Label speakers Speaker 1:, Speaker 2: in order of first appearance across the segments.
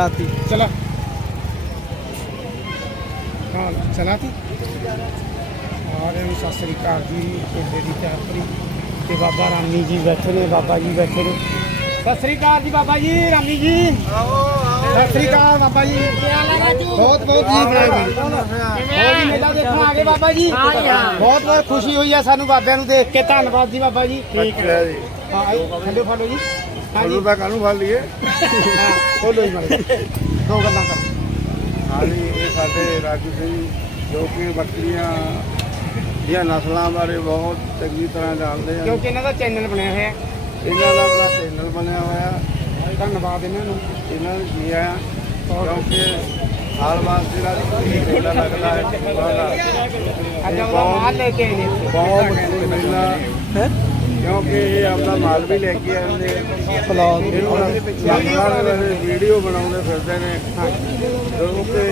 Speaker 1: ਆਤੀ
Speaker 2: ਚਲਾ ਹਾਂ ਚਲਾਤੀ ਆਰੇ ਨੂੰ ਸਤਿ ਸ੍ਰੀ ਅਕਾਲ ਜੀ ਦੀ ਚਾਪਰੀ ਤੇ ਬਾਬਾ ਰਾਮੀ ਜੀ ਬੈਠੇ ਨੇ ਬਾਬਾ ਜੀ ਬੈਠੇ ਨੇ ਸਤਿ ਸ੍ਰੀ ਅਕਾਲ ਜੀ ਬਾਬਾ ਜੀ ਰਾਮੀ ਜੀ ਸਤਿ ਸ੍ਰੀ ਅਕਾਲ ਬਾਬਾ ਜੀ ਬਹੁਤ ਬਹੁਤ ਜੀ ਹੋਰ ਜੀ ਮੇਲਾ ਦੇਖਣ ਆ ਗਏ ਬਾਬਾ ਜੀ। ਬਹੁਤ ਬਹੁਤ ਖੁਸ਼ੀ ਹੋਈ ਹੈ ਸਾਨੂੰ ਬਾਬਿਆਂ ਨੂੰ ਦੇਖ ਕੇ। ਧੰਨਵਾਦ ਜੀ ਬਾਬਾ ਜੀ।
Speaker 1: ਠੀਕ ਹੈ ਜੀ।
Speaker 2: ਹਾਂ ਥੱਲੇ ਫੜੋ ਜੀ। ਜੀ
Speaker 1: ਤੁਹਾਨੂੰ ਤਾਂ ਕਾਹਨੂੰ ਫੜ ਲਈਏ।
Speaker 2: ਖੋਲੋ ਜੀ। ਦੋ ਗੱਲਾਂ ਕਰੋ।
Speaker 1: ਹਾਂਜੀ ਇਹ ਸਾਡੇ ਰਾਜੂ ਸਿੰਘ ਜੋ ਕਿ ਬੱਕਰੀਆਂ ਦੀਆਂ ਨਸਲਾਂ ਬਾਰੇ ਬਹੁਤ ਚੰਗੀ ਤਰ੍ਹਾਂ ਜਾਣਦੇ ਆ।
Speaker 2: ਕਿਉਂਕਿ ਇਹਨਾਂ ਦਾ ਚੈਨਲ ਬਣਿਆ ਹੋਇਆ। ਹੈ
Speaker 1: ਇਹਨਾਂ ਦਾ ਆਪਣਾ ਚੈਨਲ ਬਣਿਆ ਹੋਇਆ।
Speaker 2: ਧੰਨਵਾਦ ਇਹਨਾਂ ਨੂੰ।
Speaker 1: ਇਹਨਾਂ ਨੂੰ ਕੀ ਆ ਕਿਉਂਕਿ ਹਾਲ ਬਾਅਦ ਜਿਹੜਾ ਮੇਲਾ ਲੱਗਦਾ ਹੈ ਬਹੁਤ
Speaker 2: ਅੱਜ ਉਹਦਾ ਮਾਲ ਲੈ ਕੇ ਆਏ ਨੇ।
Speaker 1: ਬਹੁਤ ਮੇਲਾ ਕਿਉਂਕਿ ਇਹ ਆਪਣਾ ਮਾਲ ਵੀ ਲੈ ਕੇ ਆਉਂਦੇ ਇਹਨੂੰ ਲਗਾਤਾਰ ਵੀਡੀਓ ਬਣਾਉਂਦੇ ਫਿਰਦੇ ਨੇ। ਜੋ ਕਿ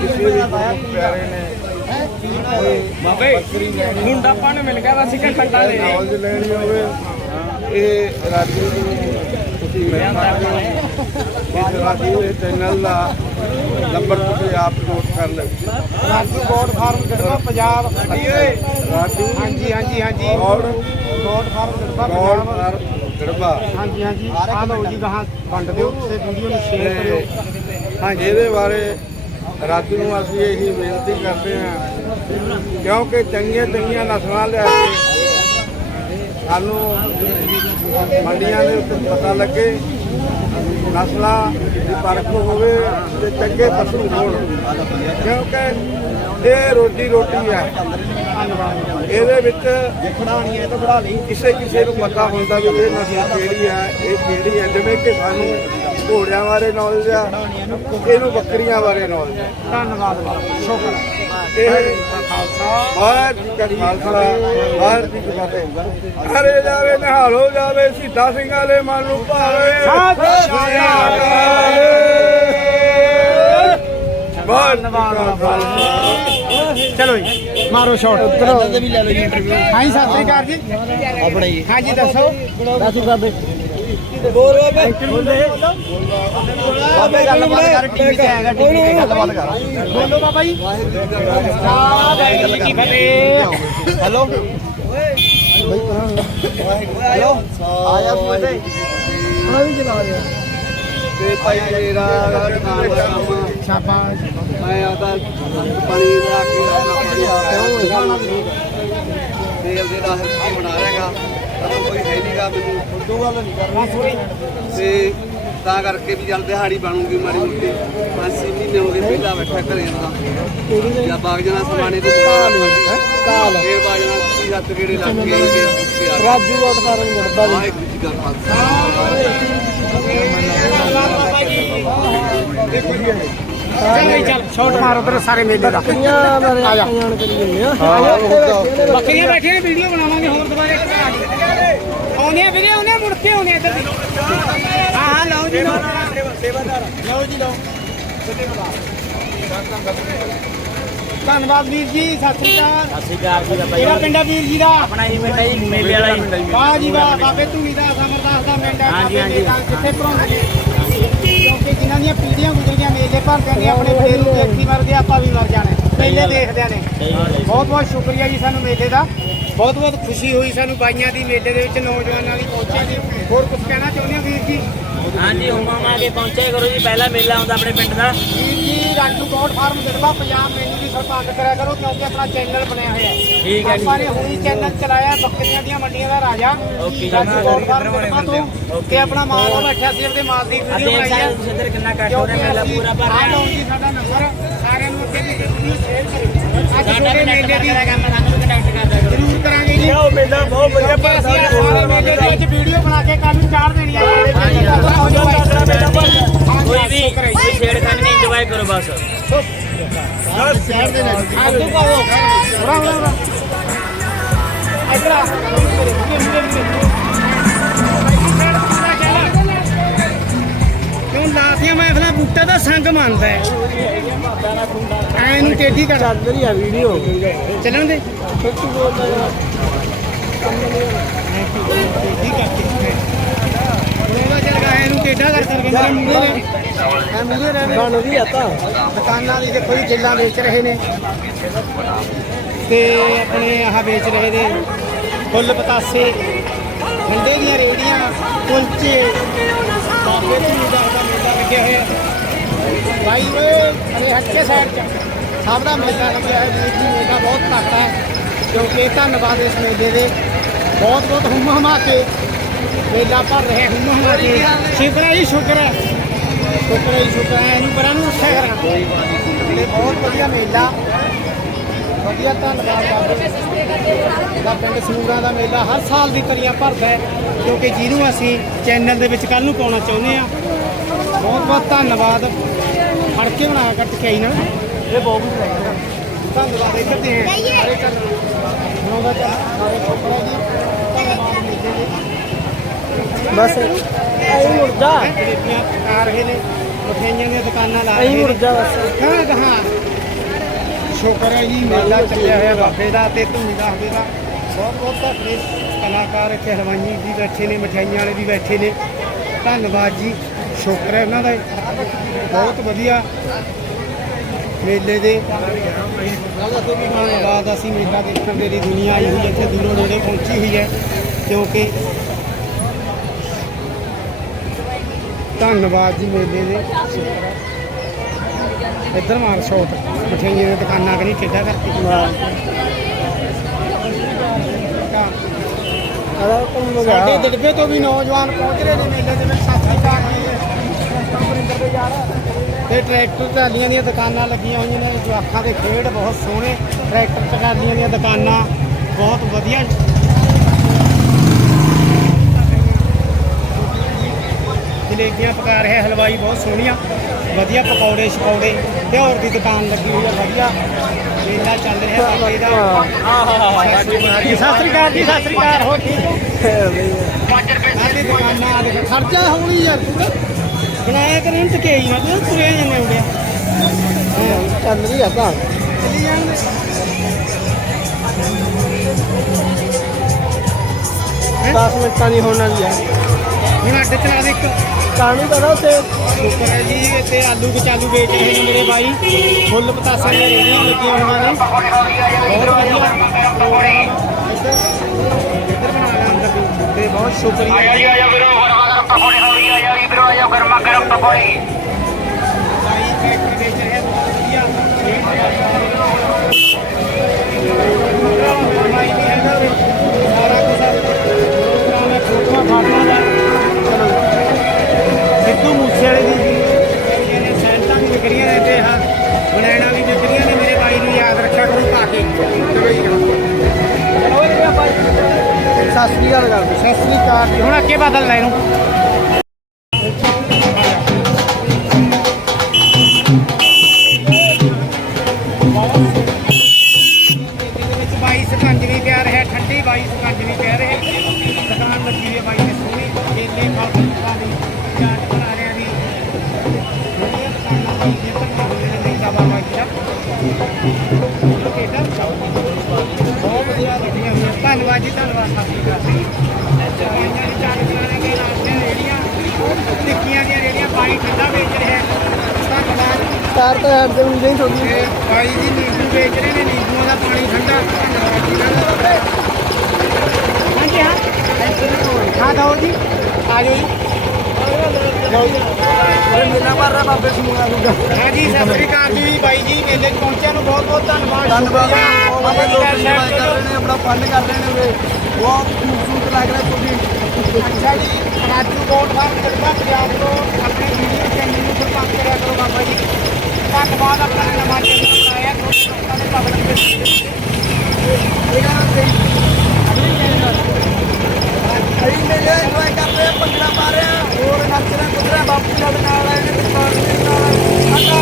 Speaker 1: ਕਿਸੇ ਵੀ ਬਹੁਤ ਪਿਆਰੇ ਨੇ।
Speaker 2: ਬਾਬੇ ਮੁੰਡਾ ਪਾਣ ਮਿਲ ਗਿਆ ਵਸੀ ਕਿ ਖੰਡਾ ਦੇ।
Speaker 1: ਨੌਲੇਜ ਲੈਣੀ ਹੋਵੇ। ਇਹ ਰਾਜੂ ਨੂੰ ਤੁਸੀਂ ਮਿਲ ਸਕਦੇ ਹੋ ਇਸ ਰਾਜੂ ਦੇ ਚੈਨਲ ਦਾ ਨੰਬਰ ਤੁਸੀਂ ਆਪ ਨੋਟ ਕਰ ਲਓ
Speaker 2: ਰਾਜੂ ਗੋਡ ਫਾਰਮ ਕਿਹੜਾ ਪੰਜਾਬ
Speaker 1: ਰਾਜੂ
Speaker 2: ਹਾਂਜੀ ਹਾਂਜੀ ਹਾਂਜੀ
Speaker 1: ਗੌਡ
Speaker 2: ਗੋਡ ਫਾਰਮ ਕਿਹੜਾ ਪੰਜਾਬ
Speaker 1: ਗੜਬਾ
Speaker 2: ਹਾਂਜੀ ਹਾਂਜੀ ਆ ਲਓ ਜੀ ਗਾਹਾਂ ਵੰਡ ਦਿਓ ਤੇ ਵੀਡੀਓ ਨੂੰ ਸ਼ੇਅਰ ਕਰਿਓ
Speaker 1: ਹਾਂਜੀ ਇਹਦੇ ਬਾਰੇ ਰਾਜੂ ਨੂੰ ਅਸੀਂ ਇਹੀ ਬੇਨਤੀ ਕਰਦੇ ਹਾਂ, ਕਿਉਂਕਿ ਚੰਗੀਆਂ ਚੰਗੀਆਂ ਨਸਲਾਂ ਲਿਆ ਕੇ ਸਾਨੂੰ ਮੰਡੀਆਂ ਦੇ ਉੱਤੇ ਪਤਾ ਲੱਗੇ, ਨਸਲਾਂ ਦੀ ਪਰਖ ਹੋਵੇ ਤੇ ਚੰਗੇ ਪਸ਼ੂ ਹੋਣ। ਕਿਉਂਕਿ ਇਹ ਰੋਜੀ ਰੋਟੀ ਹੈ। ਇਹਦੇ ਵਿੱਚ
Speaker 2: ਖੜਾਣੀ ਹੈ ਤਾਂ ਖੜਾ ਲਈ
Speaker 1: ਕਿਸੇ ਕਿਸੇ ਨੂੰ ਪਤਾ ਹੁੰਦਾ ਵੀ ਇਹ ਨਸਲ ਕਿਹੜੀ ਹੈ, ਇਹ ਕਿਹੜੀ ਹੈ। ਜਿਵੇਂ ਕਿ ਸਾਨੂੰ ਘੋੜਿਆਂ ਬਾਰੇ ਨੌਲੇਜ ਆ, ਇਹਨੂੰ ਬੱਕਰੀਆਂ ਬਾਰੇ ਨੌਲੇਜ
Speaker 2: ਧੰਨਵਾਦ ਬਾਬਾ ਸ਼ੁਕਰ
Speaker 1: ਇਹ
Speaker 2: ਖਾਲਸਾ
Speaker 1: ਬਾਹਰ ਦੀ ਕਾ ਖਾਲਸਾ ਬਾਹਰ ਦੀ ਕੀ ਫਤਿਹ। ਹਰੇ ਜਾਵੇ ਨਿਹਾਲੋ ਜਾਵੇ ਸਿੱਧਾ ਸਿੰਘ ਵਾਲੇ ਮਨ ਨੂੰ ਭਾਵੇ।
Speaker 2: ਸਤਿ ਸ਼੍ਰੀ ਅਕਾਲ।
Speaker 1: ਬਹੁਤ
Speaker 2: ਧੰਨਵਾਦ ਬਾਬਾ ਚਲੋ ਜੀ ਮਾਰੋ ਸ਼ਾਟ ਉੱਤਰ ਵੀ ਲੈ ਲਓ ਜੀ ਇੰਟਰਵਿਊ ਹਾਂਜੀ ਸਤਿ ਸ੍ਰੀ ਅਕਾਲ ਜੀ।
Speaker 3: ਆਪਣਾ ਹੀ
Speaker 2: ਹਾਂਜੀ ਦੱਸੋ।
Speaker 3: ਦੱਸੂ ਬਾਬੇ
Speaker 2: ਬੋਲ ਬਾਬੇ
Speaker 3: ਬਾਬੇ ਗੱਲਬਾਤ ਕਰ ਟੀਵੀ ਤੇ ਆਏਗਾ ਟੀਵੀ ਤੇ ਗੱਲਬਾਤ ਕਰ
Speaker 2: ਬੋਲੋ ਬਾਬਾ ਜੀ ਵਾਹਿਗੁਰੂ ਜੀ ਕੀ ਫਤਿਹ
Speaker 3: ਹੈਲੋ ਹੈਲੋ ਆਇਆ ਮੁੰਡੇ ਹਾਂ ਵੀ ਚਲਾ ਰਿਹਾ
Speaker 1: ਤੇ ਭਾਈ ਮੇਰਾ ਦੁਕਾਨ ਦਾ ਕੰਮ
Speaker 2: ਸ਼ਾਬਾਸ਼
Speaker 1: ਮੈਂ ਆਦਾ ਪਾਣੀ ਦਾ ਕੇ ਆਪਣਾ ਤੇਲ ਦੇ ਦਾ ਬਣਾ ਰਿਹਾਗਾ ਤਾਂ ਕੋਈ ਹੈ ਨਹੀਂਗਾ ਮੈਨੂੰ
Speaker 3: ਉਦੋਂ ਗੱਲ ਨਹੀਂ ਕਰਨੀ
Speaker 1: ਤੇ ਤਾਂ ਕਰਕੇ ਵੀ ਚੱਲ ਦਿਹਾੜੀ ਬਣੂਗੀ ਮਾੜੀ ਮੋਟੀ। ਪੰਜ ਛੇ ਮਹੀਨੇ ਹੋ ਗਏ ਪਹਿਲਾਂ ਬੈਠਾ ਘਰੇ ਜਾਂਦਾ। ਜਾਂ ਬਾਗ ਜਣਾ ਸਮਾਣੇ ਤੋਂ
Speaker 3: ਕਾਲ।
Speaker 1: ਫੇਰ ਬਾਗ ਜਣਾ ਤੁਸੀਂ ਹੱਥ ਗੇੜੇ ਲੱਗ ਗਏ ਤੇ।
Speaker 3: ਰਾਜੂ ਵਾਟ ਫਾਰਮ ਗੜਦਾ ਜੀ।
Speaker 1: ਵਾਹਿਗੁਰੂ ਜੀ ਕਾ ਖਾਲਸਾ
Speaker 2: ਚੱਲ ਸ਼ਾਟ ਮਾਰ ਉਧਰ ਸਾਰੇ ਮੇਲੇ ਦਾ।
Speaker 3: ਬੱਕਰੀਆਂ
Speaker 2: ਬੈਠੀਆਂ ਵੀਡੀਓ ਬਣਾਵਾਂਗੇ ਹੋਰ ਦੁਬਾਰਾ। ਆਉਣੇ ਆ ਵੀਰੇ ਆਉਣੇ ਆ, ਮੁੜ ਕੇ ਆਉਣੇ ਆ ਇੱਧਰ ਦੀ। ਹਾਂ ਹਾਂ ਲਓ ਜੀ ਲਓ। ਲਓ ਜੀ ਲਓ। ਧੰਨਵਾਦ ਵੀਰ ਜੀ ਸਤਿ ਸ੍ਰੀ ਅਕਾਲ।
Speaker 3: ਅਸੀਂ ਕਾਰ ਦੀ
Speaker 2: ਕਿਹੜਾ ਪਿੰਡ ਆ ਵੀਰ ਜੀ ਦਾ?
Speaker 3: ਆਪਣਾ ਹੀ ਮੇਲਾ ਹੀ ਮੇਲੇ ਵਾਲਾ ਹੀ।
Speaker 2: ਵਾਹ ਜੀ ਵਾਹ ਬਾਬੇ ਧੂਣੀ ਦਾ ਸਮਰਦਾਸ ਦਾ ਪਿੰਡ ਹੈ
Speaker 3: ਹਾਂਜੀ,
Speaker 2: ਬਾਬੇ
Speaker 3: ਹਾਂਜੀ।
Speaker 2: ਮੇਲਾ ਕਿੱਥੇ ਦੀਆਂ ਪੀੜ੍ਹੀਆਂ ਗੁਜ਼ਰੀਆਂ ਮੇਲੇ ਭਰਦੇ ਨੇ ਆਪਣੇ ਫੇਰ ਨੂੰ ਦੇਖੀ ਮਰਦੇ ਆਪਾਂ ਵੀ ਮਰ ਜਾਣੇ। ਮੇਲੇ ਦੇਖਦੇ ਨੇ। ਬਹੁਤ ਬਹੁਤ ਸ਼ੁਕਰੀਆ ਜੀ ਸਾਨੂੰ ਮੇਲੇ ਦਾ। ਬਹੁਤ ਬਹੁਤ ਖੁਸ਼ੀ ਹੋਈ ਸਾਨੂੰ ਬਾਈਆਂ ਦੀ ਮੇਲੇ ਦੇ ਵਿੱਚ ਨੌਜਵਾਨਾਂ ਦੀ ਪਹੁੰਚਿਆ ਜੀ ਹੋਰ ਕੁਝ ਕਹਿਣਾ ਚਾਹੁੰਦੇ ਹੋ ਵੀਰ ਜੀ?
Speaker 3: ਹਾਂਜੀ ਹੁਮਾਮਾ ਕੇ ਪਹੁੰਚਿਆ ਕਰੋ ਜੀ। ਪਹਿਲਾ ਮੇਲਾ ਹੁੰਦਾ ਆਪਣੇ ਪਿੰਡ ਦਾ।
Speaker 2: ਜੀ ਰਾਜੂ ਗੌਡ ਫਾਰਮ ਦਿਲਵਾ ਪੰਜਾਬ ਮੈਨੂੰ ਦੀ ਸਰਪੰਚ ਕਰਿਆ ਕਰੋ ਕਿਉਂਕਿ ਆਪਣਾ ਚੈਨਲ ਬਣਿਆ ਹੋਇਆ ਹੈ।
Speaker 3: ਠੀਕ ਹੈ ਜੀ।
Speaker 2: ਆਪਾਂ ਨੇ ਹੁਣੀ ਚੈਨਲ ਚਲਾਇਆ ਬੱਕਰੀਆਂ ਦੀਆਂ ਮੰਡੀਆਂ ਦਾ ਰਾਜਾ।
Speaker 3: ਓਕੇ ਜੀ।
Speaker 2: ਰਾਜੂ ਗੌਡ ਫਾਰਮ ਦਿਲਵਾ ਤੋਂ ਤੇ ਆਪਣਾ ਮਾਲ ਆ ਬੈਠਾ ਸੀ ਉਹਦੇ ਮਾਲ ਦੀ ਵੀਡੀਓ
Speaker 3: ਅਤੇ
Speaker 2: ਬਣਾਈ ਹੈ
Speaker 3: ਤੁਸੀਂ ਇੱਧਰ ਕਿੰਨਾ ਕੱਟ ਹੋ ਰਿਹਾ ਮੇਲਾ ਪੂਰਾ ਭਰ ਰਿਹਾ
Speaker 2: ਲਓ ਜੀ ਸਾਡਾ ਨੰਬਰ ਸਾਰਿਆਂ ਨੂੰ ਅੱਗੇ ਦੀ ਵੀਡੀਓ ਸ਼ੇਅਰ ਕਰੋ ਅੱਜ
Speaker 3: ਸਾਡਾ
Speaker 2: ਛੋਟੇ
Speaker 3: ਕਨੈਕਟ
Speaker 2: ਮੇਲੇ ਦੀ
Speaker 3: ਕੰਮ ਸਾਨੂੰ ਵੀ ਕਨੈਕਟ ਕਰਦਾ ਕਰੋ
Speaker 2: ਜ਼ਰੂਰ ਕਰਾਂਗੇ ਜੀ।
Speaker 3: ਉਹ ਮੇਲਾ ਬਹੁਤ ਵਧੀਆ
Speaker 2: ਇਹ ਸਾਰੇ ਮੇਲੇ। ਦੇ ਵਿੱਚ ਵੀਡੀਓ ਬਣਾ ਕੇ ਕੱਲ ਨੂੰ ਚਾੜ ਦੇਣੀ ਆ।
Speaker 3: ਹਾਂਜੀ,
Speaker 2: ਹਾਂਜੀ।
Speaker 3: ਕੋਈ ਵੀ ਕੋਈ ਛੇੜਖਾਨੀ ਨਹੀਂ ਇੰਜੋਏ ਕਰੋ ਬਸ।
Speaker 2: ਆਲੂ ਪਾਓ ਉਰਾ ਉਰਾ ਉਰਾ ਇਧਰ ਆ ਮੁੰਡੇ ਮੁੰਡੇ ਮੁੰਡੇ ਕਿਉਂ ਲਾਤੀਆਂ ਮੈਂ ਅਗਲਾ ਬੂਟਾ ਦਾ ਸੰਗ ਮੰਨਦਾ ਐ ਨੂੰ ਟੇਢੀ ਕਰ।
Speaker 3: ਚੱਲ ਰਹੀ ਆ ਵੀਡੀਓ
Speaker 2: ਚੱਲਣ ਦੇ।
Speaker 3: ਸੱਚੀ ਬੋਲਦਾ ਯਾਰ।
Speaker 2: ਟੇਢੀ ਕਰਕੇ। ਉਹਦਾ ਚੱਲ ਗਿਆ ਇਹਨੂੰ ਟੇਢਾ ਕਰ ਕਰ ਕਹਿੰਦੇ ਨੇ ਮੂਹਰੇ ਰਹਿ
Speaker 3: ਬਣ ਵੀ ਆਤਾ
Speaker 2: ਦੁਕਾਨਾਂ ਦੀ ਦੇਖੋ ਜੀ ਜਿੱਲਾਂ ਵੇਚ ਰਹੇ ਨੇ ਤੇ ਆਪਣੇ ਆਹ ਵੇਚ ਰਹੇ ਨੇ ਫੁੱਲ ਪਤਾਸੇ ਠੰਡੇ ਦੀਆਂ ਰੇੜੀਆਂ ਕੁਲਚੇ ਬਾਬੇ ਦੀ ਦਾ ਮੇਲਾ ਲੱਗਿਆ ਹੋਇਆ ਭਾਈ ਓਏ ਅਰੇ ਹੱਕੇ ਸਾਈਡ ਚ ਸਭ ਦਾ ਮੇਲਾ ਲੱਗਿਆ ਹੈ ਵੀਰ ਜੀ ਮੇਲਾ ਬਹੁਤ ਤਕੜਾ ਹੈ ਕਿਉਂਕਿ ਧੰਨਵਾਦ ਇਸ ਮੇਲੇ ਦੇ ਬਹੁਤ ਬਹੁਤ ਹੁਮ ਹਮਾ ਕੇ ਮੇਲਾ ਭਰ ਰਿਹਾ ਹੁਮ ਹਮਾ ਕੇ ਸ਼ੁਕਰ ਹੈ ਜੀ ਸ਼ੁਕਰ ਹੈ। ਸ਼ੁਕਰ ਹੈ ਜੀ, ਸ਼ੁਕਰ ਹੈ। ਇਹਨੂੰ ਪਰਾਂ ਨੂੰ ਉੱਠਿਆ ਕਰਾਂ ਤੇ ਬਹੁਤ ਵਧੀਆ ਮੇਲਾ। ਵਧੀਆ ਧੰਨਵਾਦ ਬਾਬੇ ਦਾ ਪਿੰਡ ਸਨੂਰਾਂ ਦਾ ਮੇਲਾ ਹਰ ਸਾਲ ਦੀ ਤਰੀਆਂ ਭਰਦਾ ਹੈ ਕਿਉਂਕਿ ਜਿਹਨੂੰ ਅਸੀਂ ਚੈਨਲ ਦੇ ਵਿੱਚ ਕੱਲ ਨੂੰ ਪਾਉਣਾ ਚਾਹੁੰਦੇ ਆ ਬਹੁਤ ਬਹੁਤ ਧੰਨਵਾਦ। ਫੜ ਕੇ ਬਣਾਇਆ ਕੱਟ ਕੇ ਆਈ ਨਾ।
Speaker 3: ਇਹ ਬਹੁਤ
Speaker 2: ਧੰਨਵਾਦ ਇੱਧਰ ਦੇ ਸਾਰੇ ਬਣਾਉਂਦਾ ਚੱਲ ਸਾਰੇ ਛੋਕਰਾ ਜੀ। ਧੰਨਵਾਦ ਮੇਲੇ ਦੇ।
Speaker 3: ਬਸ। ਐਂ ਮੁਰਦਾ
Speaker 2: ਜਲੇਬੀਆਂ ਪਕਾ ਰਹੇ ਨੇ ਮਠਿਆਈਆਂ ਦੀਆਂ ਦੁਕਾਨਾਂ ਲਾ
Speaker 3: ਐਂ
Speaker 2: ਰਹੇ ਨੇ
Speaker 3: ਮੁਰਦਾ ਬਸ।
Speaker 2: ਹਾਂ ਕਹਾਂ ਸ਼ੁਕਰ ਹੈ ਜੀ ਮੇਲਾ ਚੱਲਿਆ ਹੋਇਆ ਬਾਬੇ ਦਾ ਤੇ ਧੂਮੀ ਦਾ ਹਵੇ ਦਾ ਬਹੁਤ ਬਹੁਤ ਤੁਹਾਡੇ ਕਲਾਕਾਰ ਇੱਥੇ ਹਲਵਾਈ ਵੀ ਬੈਠੇ ਨੇ ਮਠਿਆਈਆਂ ਵਾਲੇ ਵੀ ਬੈਠੇ ਨੇ। ਧੰਨਵਾਦ ਜੀ ਸ਼ੁਕਰ ਹੈ ਉਹਨਾਂ ਦਾ। ਬਹੁਤ ਵਧੀਆ ਮੇਲੇ ਦੇ। ਧੰਨਵਾਦ ਅਸੀਂ ਮੇਲਾ ਦੇਖਣ ਦੇ ਲਈ ਦੁਨੀਆ ਆਈ ਹੋਈ ਹੈ ਇੱਥੇ ਦੂਰੋਂ ਨੇੜੇ ਪਹੁੰਚੀ ਹੋਈ ਹੈ ਕਿਉਂਕਿ ਧੰਨਵਾਦ ਜੀ ਮੇਲੇ ਦੇ। ਇੱਧਰ ਮਾਰ ਸ਼ੋਟ ਮਠਿਆਈਆਂ ਦੀਆਂ ਦੁਕਾਨਾਂ ਕਰੀ ਟੇਡਾ ਕਰਕੇ। ਸਾਡੇ ਤੋਂ ਵੀ ਨੌਜਵਾਨ ਪਹੁੰਚ ਰਹੇ ਨੇ ਮੇਲੇ ਦੇ ਵਿੱਚ। ਸਤਿ ਸ੍ਰੀ ਅਕਾਲ ਜੀ। ਤੇ ਟਰੈਕਟਰ ਟਰਾਲੀਆਂ ਦੀਆਂ ਦੁਕਾਨਾਂ ਲੱਗੀਆਂ ਹੋਈਆਂ ਨੇ। ਜਵਾਖਾਂ ਦੇ ਖੇਡ ਬਹੁਤ ਸੋਹਣੇ। ਟਰੈਕਟਰ ਟਰਾਲੀਆਂ ਦੀਆਂ ਦੁਕਾਨਾਂ ਬਹੁਤ ਵਧੀਆ ਜਲੇਬੀਆਂ ਪਕਾ ਰਿਹਾ ਹਲਵਾਈ ਬਹੁਤ ਸੋਹਣੀਆਂ ਵਧੀਆ ਪਕੌੜੇ ਸ਼ਕੌੜੇ ਤੇ ਹੋਰ ਦੀ ਦੁਕਾਨ ਲੱਗੀ ਹੋਈ ਹੈ ਵਧੀਆ। ਮੇਲਾ ਚੱਲ ਰਿਹਾ ਬਾਬੇ ਦਾ। ਸਤਿ ਸ੍ਰੀ ਅਕਾਲ ਜੀ ਸਤਿ ਸ੍ਰੀ ਅਕਾਲ ਹੋ ਠੀਕ ਹੋ? ਸਾਡੀ ਦੁਕਾਨਾਂ ਆ ਦੇਖ। ਖਰਚਾ ਹੋਣੀ ਯਾਰ ਤੂੰ ਬਣਾਇਆ ਕਰੇ ਤੇ ਕਈ ਨਾ ਤੂੰ ਤੁਰਿਆ ਜਾਂਦੇ ਹੁੰਦੇ
Speaker 3: ਚੱਲ ਰਹੀ
Speaker 2: ਚੱਲੀ ਜਾਂਦੇ
Speaker 3: 10 ਮਿੰਟਾਂ ਦੀ ਹੋਣ ਵਾਲੀ ਆ
Speaker 2: ਹੁਣ ਅੱਡ ਚਲਾ ਦੇ ਇੱਕ।
Speaker 3: ਕਾਹਨੂੰ ਕਰਾ ਉੱਤੇ
Speaker 2: ਸ਼ੁਕਰ ਹੈ ਜੀ ਇੱਥੇ ਆਲੂ ਕਚਾਲੂ ਵੇਚ ਰਹੇ ਨੇ ਮੇਰੇ ਬਾਈ। ਫੁੱਲ ਪਤਾਸੇ ਦੀਆਂ ਰੇੜੀਆਂ ਲੱਗੀਆਂ ਹੋਈਆਂ ਨੇ। ਬਹੁਤ ਵਧੀਆ। ਇੱਧਰ ਇੱਧਰ ਬਣਾ ਲਿਆ ਅੰਦਰ। ਵੀ ਤੇ ਬਹੁਤ ਸ਼ੁਕਰੀਆ
Speaker 4: ਆਇਆ ਜੀ ਆਇਆ ਵੀਰੋ ਗਰਮਾ ਗਰਮ ਪਕੌੜੇ ਹੋ ਗਈ ਆਇਆ ਵੀਰੋ ਆਇਆ ਗਰਮਾ ਗਰਮ ਪਕੌੜੇ।
Speaker 2: ਫੈਕਟਰੀ ਵੇਚ ਰਿਹਾ ਕਾਰ
Speaker 3: ਤਾਂ ਹਟ ਦੇ ਨਹੀਂ ਥੋੜੀ
Speaker 2: ਤੇ ਬਾਈ ਜੀ ਨੀਂਬੂ ਵੇਚ ਰਹੇ ਨੇ ਨੀਂਬੂਆਂ ਦਾ ਪਾਣੀ ਠੰਡਾ। ਹਾਂਜੀ ਹਾਂ। ਹਾਂ ਦੋ ਜੀ। ਆ ਜਾਓ ਜੀ
Speaker 3: ਮੇਲਾ ਮਾਰ ਰਿਹਾ ਬਾਬੇ ਸਮੂਹਾਂ ਦਾ
Speaker 2: ਹਾਂ ਜੀ ਸਤਿ ਸ੍ਰੀ ਅਕਾਲ ਜੀ। ਬਾਈ ਜੀ ਮੇਲੇ 'ਚ ਪਹੁੰਚਿਆ ਨੂੰ ਬਹੁਤ ਬਹੁਤ ਧੰਨਵਾਦ।
Speaker 3: ਧੰਨਵਾਦ। ਬਾਬੇ ਲੋਕ ਇੰਜੋਏ ਕਰ ਰਹੇ। ਨੇ ਆਪਣਾ ਫਨ ਕਰ ਰਹੇ ਨੇ ਉਰੇ। ਬਹੁਤ ਖੂਬਸੂਰਤ ਲੱਗ ਰਿਹਾ ਤੁਹਾਡੀ।
Speaker 2: ਅੱਛਾ ਜੀ ਰਾਜੂ ਕੋਟ ਫਾਰਮ ਜਲਵਾ ਪੰਜਾਬ ਤੋਂ ਆਪਣੇ ਵੀਡੀਓ ਚੈਨਲ ਨੂੰ ਸਰਪੰਚ ਕਰਿਆ ਕਰੋ ਬਾਬਾ ਜੀ ਧੰਨਵਾਦ ਆਪਣਾ ਨਵਾਂ ਚੈਨਲ ਬਣਾਇਆ ਤੁਹਾਡੇ ਲੋਕਾਂ ਦੇ ਪਬਲਿਕ ਵਿੱਚ
Speaker 3: ਇਹਦਾ ਨਾਮ ਤੇ ਅਸੀਂ ਮੇਲੇ ਇੰਜੋਏ ਕਰ ਰਹੇ ਹਾਂ, ਭੰਗੜਾ ਮਾਰ ਰਹੇ ਹਾਂ, ਹੋਰ ਨੱਚ ਰਹੇ ਕੁੱਦ ਰਹੇ ਹਾਂ, ਬਾਪੂ ਜੀ ਸਾਡੇ ਨਾਲ ਆਏ ਨੇ ਦੁਕਾਨ ਦੇ ਨਾਲ ਸਾਡਾ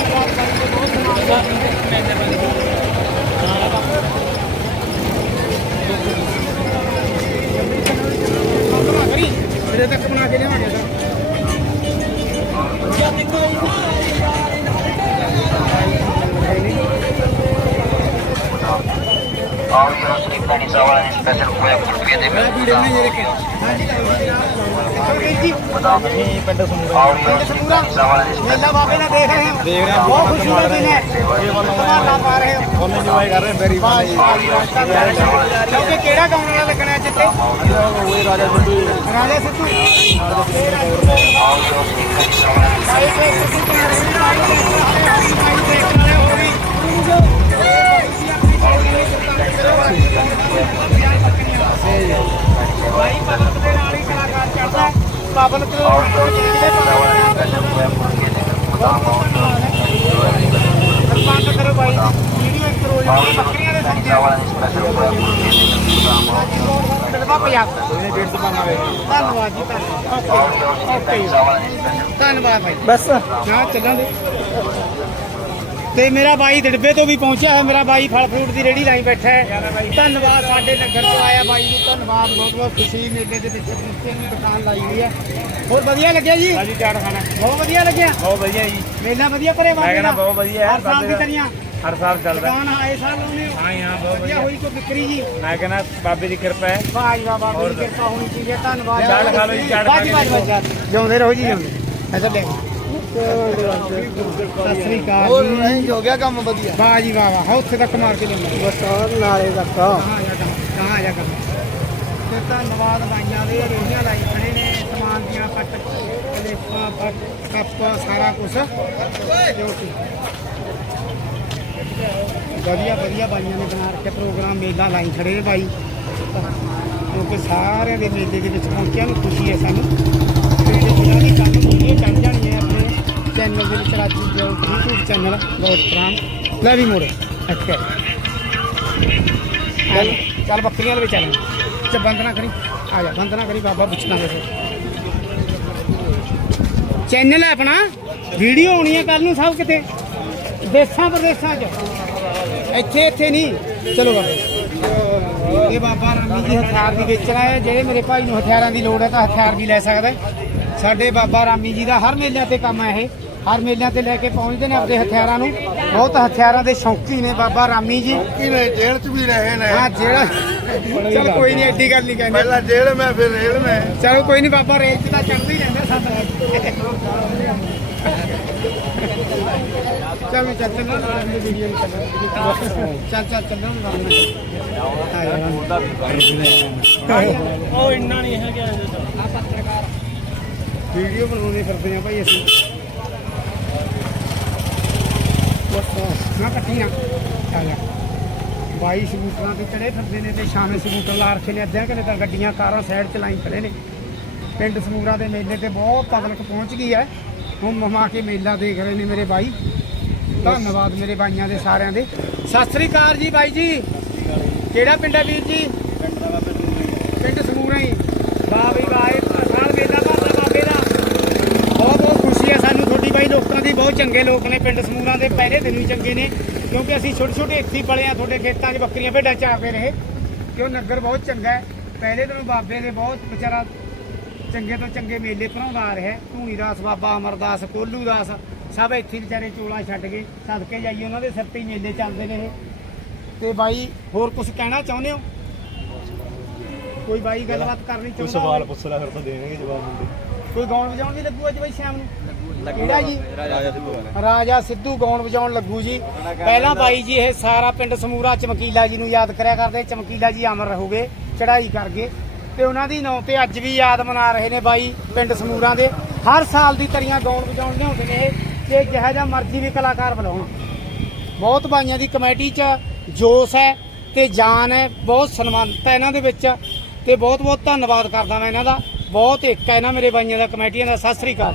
Speaker 2: ਬਹੁਤ ਬਹੁਤ ਧੰਨਵਾਦ ਜੀ
Speaker 3: ਪਿੰਡ
Speaker 4: ਸਵਾਲ
Speaker 2: ਮੇਲਾ ਬਾਬੇ ਨਾਲ ਦੇਖ ਰਹੇ ਹਾਂ ਦੇਖ ਰਹੇ ਹਾਂ ਬਹੁਤ ਖੁਸ਼ੀ ਹੋ ਰਹੀ ਹੈ ਧਮਾਕਾ ਪਾ ਰਹੇ ਹੋ
Speaker 3: ਫੁੱਲ ਇੰਜੋਏ ਕਰ ਰਹੇ ਮੇਰੀ
Speaker 2: ਕਿਉਂਕਿ ਕਿਹੜਾ ਗਾਉਣ ਵਾਲਾ ਲੱਗਣਾ ਅੱਜ ਇੱਥੇ
Speaker 3: ਉਹ ਰਾਜਾ ਸਿੱਧੂ
Speaker 2: ਰਾਜਾ ਸਿੱਧੂ ਸਾਈ ਤੇ ਸਿੱਧੂ ਕਹਿ ਰਹੇ ਨੇ ਭਾਈ ਪਬਲਿਕ ਦੇ ਨਾਲ ਹੀ ਕਲਾਕਾਰ ਚੜਦਾ ਪਬਲਿਕ ਤੋਂ ਜਿਹੜੇ ਬੰਦ ਕਰੋ ਭਾਈ ਵੀਡੀਓ ਇੱਕ ਰੋਜ਼ ਬੱਕਰੀਆਂ ਦੇ ਸੰਦੇ ਮਿਲਵਾ ਪੰਜਾਬ
Speaker 3: ਇਹਨੇ ਡੇਢ ਦੁਕਾਨਾਂ ਵੇ
Speaker 2: ਧੰਨਵਾਦ ਜੀ ਧੰਨਵਾਦ। ਓਕੇ ਧੰਨਵਾਦ ਭਾਈ ਬਸ। ਹਾਂ ਚੱਲਾਂਗੇ। ਤੇ ਮੇਰਾ ਬਾਈ ਦਿੜਬੇ ਤੋਂ ਵੀ ਪਹੁੰਚਿਆ ਹੈ। ਮੇਰਾ ਬਾਈ ਫਲ ਫਰੂਟ ਦੀ ਰੇੜੀ ਲਾਈ ਬੈਠਾ ਹੈ। ਧੰਨਵਾਦ ਸਾਡੇ ਨਗਰ ਤੋਂ ਆਇਆ ਬਾਈ ਨੂੰ ਧੰਨਵਾਦ ਬਹੁਤ ਬਹੁਤ ਖੁਸ਼ੀ। ਮੇਲੇ ਦੇ ਵਿੱਚ ਪਹੁੰਚੇ ਨੂੰ ਦੁਕਾਨ ਲਾਈ ਹੋਈ ਹੈ। ਹੋਰ ਵਧੀਆ ਲੱਗਿਆ ਜੀ?
Speaker 3: ਭਾਜੀ ਚਾਟ ਖਾਣਾ।
Speaker 2: ਬਹੁਤ ਵਧੀਆ ਲੱਗਿਆ?
Speaker 3: ਬਹੁਤ ਵਧੀਆ ਜੀ।
Speaker 2: ਮੇਲਾ ਵਧੀਆ ਭਰੇ
Speaker 3: ਮੈਂ
Speaker 2: ਬਾਬੇ
Speaker 3: ਕਹਿੰਦਾ ਬਹੁਤ ਵਧੀਆ
Speaker 2: ਹਰ ਸਾਲ ਦੀ ਤਰੀਆਂ।
Speaker 3: ਹਰ ਸਾਲ ਚੱਲਦਾ।
Speaker 2: ਦੁਕਾਨ ਆਏ ਸਾਲ ਲਾਉਨੇ ਹੋ?
Speaker 3: ਹਾਂ ਬਹੁਤ
Speaker 2: ਵਧੀਆ ਹੋਈ ਕੋ ਵਿਕਰੀ ਜੀ?
Speaker 3: ਮੈਂ ਕਹਿੰਦਾ ਬਾਬੇ ਦੀ ਕਿਰਪਾ ਹੈ।
Speaker 2: ਵਾਹ ਜੀ ਵਾਹ ਬਾਬਾ ਦੀ ਕਿਰਪਾ ਹੋਣੀ ਚਾਹੀਦੀ ਹੈ। ਧੰਨਵਾਦ।
Speaker 3: ਚਾਟ ਖਾ ਲਓ ਜੀ, ਚਾਟ ਖਾ
Speaker 2: ਬਾਜੀ ਜਿਉਂਦੇ ਰਹੋ ਜੀ ਜਿਉਂਦੇ। ਅੱਛਾ ਲੈ ਸਤਿ ਸ੍ਰੀ ਅਕਾਲ
Speaker 3: ਹੋਰ ਹੋ ਗਿਆ ਕੰਮ ਵਧੀਆ।
Speaker 2: ਵਾਹ ਜੀ ਵਾਹ ਵਾਹ ਉੱਥੇ ਤੱਕ ਮਾਰ ਕੇ ਲੈਂਦਾ
Speaker 3: ਬਸ ਨਾਲੇ ਤੱਕ।
Speaker 2: ਕਹਾਂ ਜਾ ਕੰਮ ਕਹਾਂ ਜਾ ਕੰਮ। ਤੇ ਧੰਨਵਾਦ ਬਾਈਆਂ ਦੇ ਰੋਹੀਆਂ ਲਾਈ ਖੜੇ ਨੇ ਸਮਾਨ ਦੀਆਂ ਕੱਟ ਕਲੇਪਾਂ ਪੱਟ ਕੱਪ ਸਾਰਾ ਕੁਝ ਵਧੀਆ ਵਧੀਆ ਬਾਈਆਂ ਨੇ ਬਣਾ ਰੱਖਿਆ ਪ੍ਰੋਗਰਾਮ ਮੇਲਾ ਲਾਈ ਖੜੇ ਨੇ ਬਾਈ। ਕਿਉਂਕਿ ਸਾਰਿਆਂ ਦੇ ਮੇਲੇ ਦੇ ਵਿੱਚ ਪਹੁੰਚਿਆ ਨੂੰ ਖੁਸ਼ੀ ਹੈ ਸਾਨੂੰ। ਤੇ ਕੰਮ ਵੀਡੀਓ ਚੱਲ ਜਾਣੀ ਹੈ ਆਪਣੇ ਚੈਨਲ ਦੇ ਵਿੱਚ ਰਾਜੀ ਜੋ YouTube ਚੈਨਲ ਬਹੁਤ ਪ੍ਰਾਮ ਲੈ ਵੀ ਮੋੜੇ ਅੱਛਾ ਚੱਲ ਚੱਲ ਬੱਕਰੀਆਂ ਦੇ ਵਿੱਚ ਚੱਲ ਚ ਬੰਦ ਨਾ ਕਰੀ ਆ ਜਾ ਬੰਦ ਨਾ ਕਰੀ ਬਾਬਾ ਪੁੱਛਣਾ ਫਿਰ ਚੈਨਲ ਹੈ ਆਪਣਾ। ਵੀਡੀਓ ਆਉਣੀ ਹੈ ਕੱਲ ਨੂੰ ਸਭ ਕਿਤੇ। ਦੇਸਾਂ ਪ੍ਰਦੇਸਾਂ 'ਚ। ਇੱਥੇ ਇੱਥੇ ਨਹੀਂ। ਚਲੋ ਬਾਬਾ ਇਹ ਬਾਬਾ ਰਾਮੀ ਜੀ ਹਥਿਆਰ ਦੀ ਵੇਚਣਾ ਹੈ ਜਿਹੜੇ ਮੇਰੇ ਭਾਈ ਨੂੰ ਹਥਿਆਰਾਂ ਦੀ ਲੋੜ ਹੈ ਤਾਂ ਹਥਿਆਰ ਵੀ ਲੈ ਸਕਦਾ। ਸਾਡੇ ਬਾਬਾ ਰਾਮੀ ਜੀ ਦਾ ਹਰ ਮੇਲਿਆਂ ਤੇ ਕੰਮ ਹੈ ਇਹ। ਹਰ ਮੇਲਿਆਂ ਤੇ ਲੈ ਕੇ ਪਹੁੰਚਦੇ ਨੇ ਆਪਣੇ ਹਥਿਆਰਾਂ ਨੂੰ। ਬਹੁਤ ਹਥਿਆਰਾਂ ਦੇ ਸ਼ੌਕੀ ਨੇ ਬਾਬਾ ਰਾਮੀ ਜੀ।
Speaker 1: ਕਿਵੇਂ ਜੇਲ੍ਹ 'ਚ ਵੀ ਰਹੇ ਨੇ।
Speaker 2: ਹਾਂ ਜਿਹੜਾ ਚਲ ਕੋਈ ਨਹੀਂ ਐਡੀ ਗੱਲ ਨਹੀਂ ਕਹਿੰਦੇ।
Speaker 1: ਪਹਿਲਾਂ ਜੇਲ੍ਹ ਮੈਂ ਫਿਰ ਰੇਲ ਮੈਂ।
Speaker 2: ਚਲੋ ਕੋਈ ਨਹੀਂ ਬਾਬਾ ਰੇਲ 'ਚ ਤਾਂ ਚੜ੍ਹਦਾ ਹੀ ਰਹਿੰਦਾ ਸਾਡਾ ਚੱਲ ਮੈਂ ਚੱਲ ਚੱਲਾਂ ਨਾਲ ਦੀ ਵੀਡੀਓ ਚੱਲਾਂ। ਚੱਲ ਚੱਲ ਚੱਲਾਂ ਨਾਲ ਉਹ ਇੰਨਾ ਨਹੀਂ ਹੈਗਾ ਆ ਪੱਤਰਕਾਰ। ਵੀਡੀਓ ਬਣਾਉਣੇ ਫਿਰਦੇ ਆ ਭਾਈ ਅਸੀਂ। ਨਾ ਕੱਟੀਆਂ ਆ ਬਾਈ ਸਕੂਟਰਾਂ ਤੇ ਚੜੇ ਫਿਰਦੇ ਨੇ ਤੇ ਸ਼ਾਮੇ ਸਕੂਟਰ ਲਾ ਰੱਖੇ ਨੇ ਅੱਧਿਆਂ ਘੰਟੇ ਤਾਂ ਗੱਡੀਆਂ, ਕਾਰਾਂ ਸਾਈਡ ਚ ਲਾਈ ਖੜੇ ਨੇ। ਪਿੰਡ ਸਮੂਰਾ ਦੇ ਮੇਲੇ ਤੇ ਬਹੁਤ ਪਬਲਿਕ ਪਹੁੰਚ ਗਈ ਹੈ। ਹੁਣ ਮਮਾ ਕੇ ਮੇਲਾ ਦੇਖ ਰਹੇ ਨੇ ਮੇਰੇ ਬਾਈ। ਧੰਨਵਾਦ ਮੇਰੇ ਬਾਈਆਂ ਦੇ ਸਾਰਿਆਂ ਦੇ। ਸਤਿ ਸ੍ਰੀ ਅਕਾਲ ਜੀ ਬਾਈ ਜੀ। ਕਿਹੜਾ ਪਿੰਡ ਹੈ ਵੀਰ ਜੀ ਪਿੰਡ ਸਮੂਰਾ ਹੀ ਵਾਹ ਬਈ ਵਾਹ ਇਹ ਸਾਲ ਮੇਲਾ ਭਰਦਾ ਬਾਬੇ ਦਾ ਬਹੁਤ ਬਹੁਤ ਖੁਸ਼ੀ ਹੈ ਸਾਨੂੰ ਤੁਹਾਡੀ ਬਾਈ ਲੋਕਾਂ ਦੀ ਬਹੁਤ ਚੰਗੇ ਲੋਕ ਨੇ ਪਿੰਡ ਸਮੂਰਾਂ ਦੇ ਪਹਿਲੇ ਦਿਨ ਵੀ ਚੰਗੇ ਨੇ ਕਿਉਂਕਿ ਅਸੀਂ ਛੋਟੇ ਛੋਟੇ ਇੱਥੇ ਪਲੇ ਆ ਤੁਹਾਡੇ ਖੇਤਾਂ 'ਚ ਬੱਕਰੀਆਂ ਭੇਡਾਂ ਚਾਰਦੇ ਰਹੇ ਕਿ ਉਹ ਨਗਰ ਬਹੁਤ ਚੰਗਾ ਹੈ। ਪਹਿਲੇ ਦਿਨ ਬਾਬੇ ਦੇ ਬਹੁਤ ਵਿਚਾਰਾ ਚੰਗੇ ਤੋਂ ਚੰਗੇ ਮੇਲੇ ਭਰਾਉਂਦਾ ਆ ਰਿਹਾ ਧੂਣੀ ਦਾਸ ਬਾਬਾ ਅਮਰਦਾਸ ਕੋਲੂ ਦਾਸ ਸਭ ਇੱਥੇ ਵਿਚਾਰੇ ਚੋਲਾ ਛੱਡ ਕੇ ਸਦਕੇ ਜਾਈਏ ਉਹਨਾਂ ਦੇ ਸਿਰ ਤੇ ਮੇਲੇ ਚੱਲਦੇ ਨੇ ਇਹ ਤੇ ਬਾਈ ਹੋਰ ਕੁਝ ਕਹਿਣਾ ਚਾਹੁੰਦੇ ਹੋ? ਕੋਈ ਬਾਈ ਗੱਲਬਾਤ ਕਰਨੀ ਚਾਹੁੰਦਾ ਹੋਵੇ?
Speaker 3: ਪੁੱਛ ਲੈ ਫਿਰ ਤਾਂ ਦੇਣਗੇ ਜਵਾਬ ਹੁੰਦੇ
Speaker 2: ਕੋਈ ਗਾਉਣ ਵਜਾਉਣ ਵੀ ਲੱਗੂ ਅੱਜ ਬਾਈ ਸ਼ਾਮ ਨੂੰ? ਕਿਹੜਾ ਜੀ।
Speaker 3: ਰਾਜਾ ਸਿੱਧੂ
Speaker 2: ਗਾਉਣ ਵਜਾਉਣ ਲੱਗੂ ਜੀ। ਪਹਿਲਾਂ ਬਾਈ ਜੀ ਇਹ ਸਾਰਾ ਪਿੰਡ ਸਮੂਰਾ ਚਮਕੀਲਾ ਜੀ ਨੂੰ ਯਾਦ ਕਰਿਆ ਕਰਦੇ ਚਮਕੀਲਾ ਜੀ ਅਮਰ ਰਹੋਗੇ ਚੜ੍ਹਾਈ ਕਰਗੇ ਤੇ ਉਹਨਾਂ ਦੀ ਨਾਂ ਤੇ ਅੱਜ ਵੀ ਯਾਦ ਮਨਾ ਰਹੇ ਨੇ ਬਾਈ ਪਿੰਡ ਸਮੂਰਾ ਦੇ। ਹਰ ਸਾਲ ਦੀ ਤਰੀਆਂ ਗਾਉਣ ਵਜਾਉਣ ਲਿਆਉਂਦੇ ਨੇ ਇਹ ਤੇ ਜਿਹੋ ਜਿਹਾ ਮਰਜ਼ੀ ਵੀ ਕਲਾਕਾਰ ਬੁਲਾਉਣ। ਬਹੁਤ ਬਾਈਆਂ ਦੀ ਕਮੇਟੀ 'ਚ ਜੋਸ਼ ਹੈ ਤੇ ਜਾਨ ਹੈ ਬਹੁਤ ਸਨਮਾਨਿਤ ਹੈ ਇਹਨਾਂ ਦੇ ਵਿੱਚ। ਤੇ ਬਹੁਤ ਬਹੁਤ ਧੰਨਵਾਦ ਕਰਦਾ ਮੈਂ ਇਹਨਾਂ ਦਾ। ਬਹੁਤ ਇੱਕ ਹੈ ਇਹਨਾਂ ਮੇਰੇ ਬਾਈਆਂ ਦਾ ਕਮੇਟੀਆਂ ਦਾ। ਸਤਿ ਸ੍ਰੀ ਅਕਾਲ।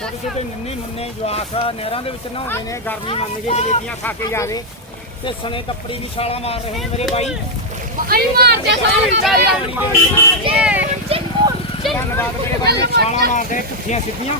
Speaker 2: ਛੋਟੇ ਛੋਟੇ ਨੰਨੇ ਮੁੰਨੇ ਜਵਾਕ ਨਹਿਰਾਂ ਦੇ ਵਿੱਚ ਨਹਾਉਂਦੇ ਨੇ ਗਰਮੀ ਮੰਨ ਕੇ ਜਲੇਬੀਆਂ ਖਾ ਕੇ ਜਾਵੇ। ਤੇ ਸਣੇ ਕੱਪੜੀ ਵੀ ਛਾਲਾਂ ਮਾਰ ਰਹੇ ਨੇ ਮੇਰੇ ਬਾਈ।
Speaker 5: ਅਈ ਮਾਰ ਦੇ ਸਾਲ
Speaker 2: ਧੰਨਵਾਦ ਮੇਰੇ ਬਾਈ ਨੇ ਛਾਲਾਂ ਮਾਰਦੇ ਨੇ ਪੁੱਠੀਆਂ ਸਿੱਧੀਆਂ।